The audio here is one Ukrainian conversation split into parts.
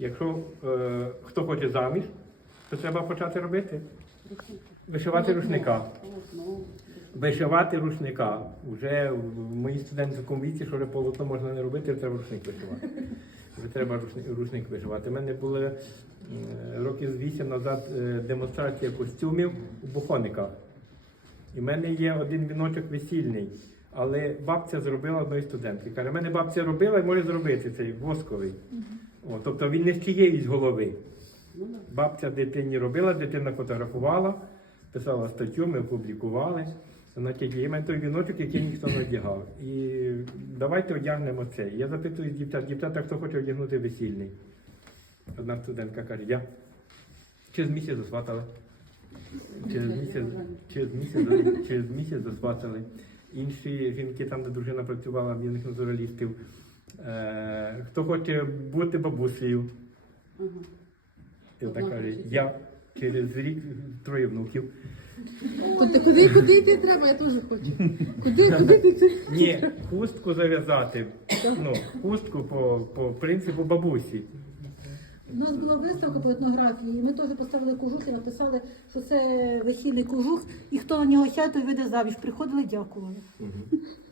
Якщо е, хто хоче заміж, то треба почати робити. Вишивати рушника. Вишивати рушника. Вже в моїй студентському віці, що полотно можна не робити, треба рушник вишивати. Вже треба рушник, вишивати. У мене були е, років з вісім назад е, демонстрація костюмів у бухониках. І в мене є один віночок весільний, але бабця зробила одної студентки. Каже, мене бабця робила і може зробити цей восковий. О, тобто він не з чиєїсь голови. Бабця дитині робила, дитина фотографувала, писала статтю, ми опублікували. Значить, є той віночок, який ніхто не одягав. І давайте одягнемо цей. Я запитую дівчат, дівчата, хто хоче одягнути весільний. Одна студентка каже, я. Через місяць засватали. Через місяць, через місяць, через місяць засватали. Інші жінки, там, де дружина працювала, в юних натуралістів. Е, хто хоче бути бабусею? І Одна так каже, я через рік троє внуків. Тобто куди, куди йти треба, я теж хочу. Куди, куди йти? Ні, хустку зав'язати. Ну, хустку по, по принципу бабусі. У нас була виставка по етнографії, і ми теж поставили кожух і написали, що це весільний кожух, і хто на нього сяде, той вийде заміж. Приходили, дякували.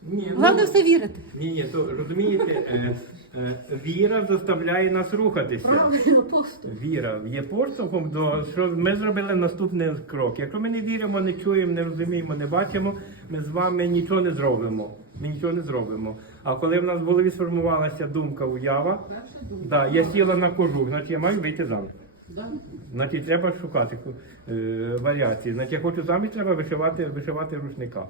Ні, Головне все вірити. ні, ні, то розумієте, е, е, віра заставляє нас рухатися. Правильно, просто. Віра є поштовхом до що ми зробили наступний крок. Якщо ми не віримо, не чуємо, не розуміємо, не бачимо, ми з вами нічого не зробимо. Ми нічого не зробимо. А коли в нас в голові сформувалася думка, уява, да, я сіла на кожух, значить я маю вийти заміж. Значить, треба шукати е, варіації. Значить, я хочу заміж, треба вишивати, вишивати рушника.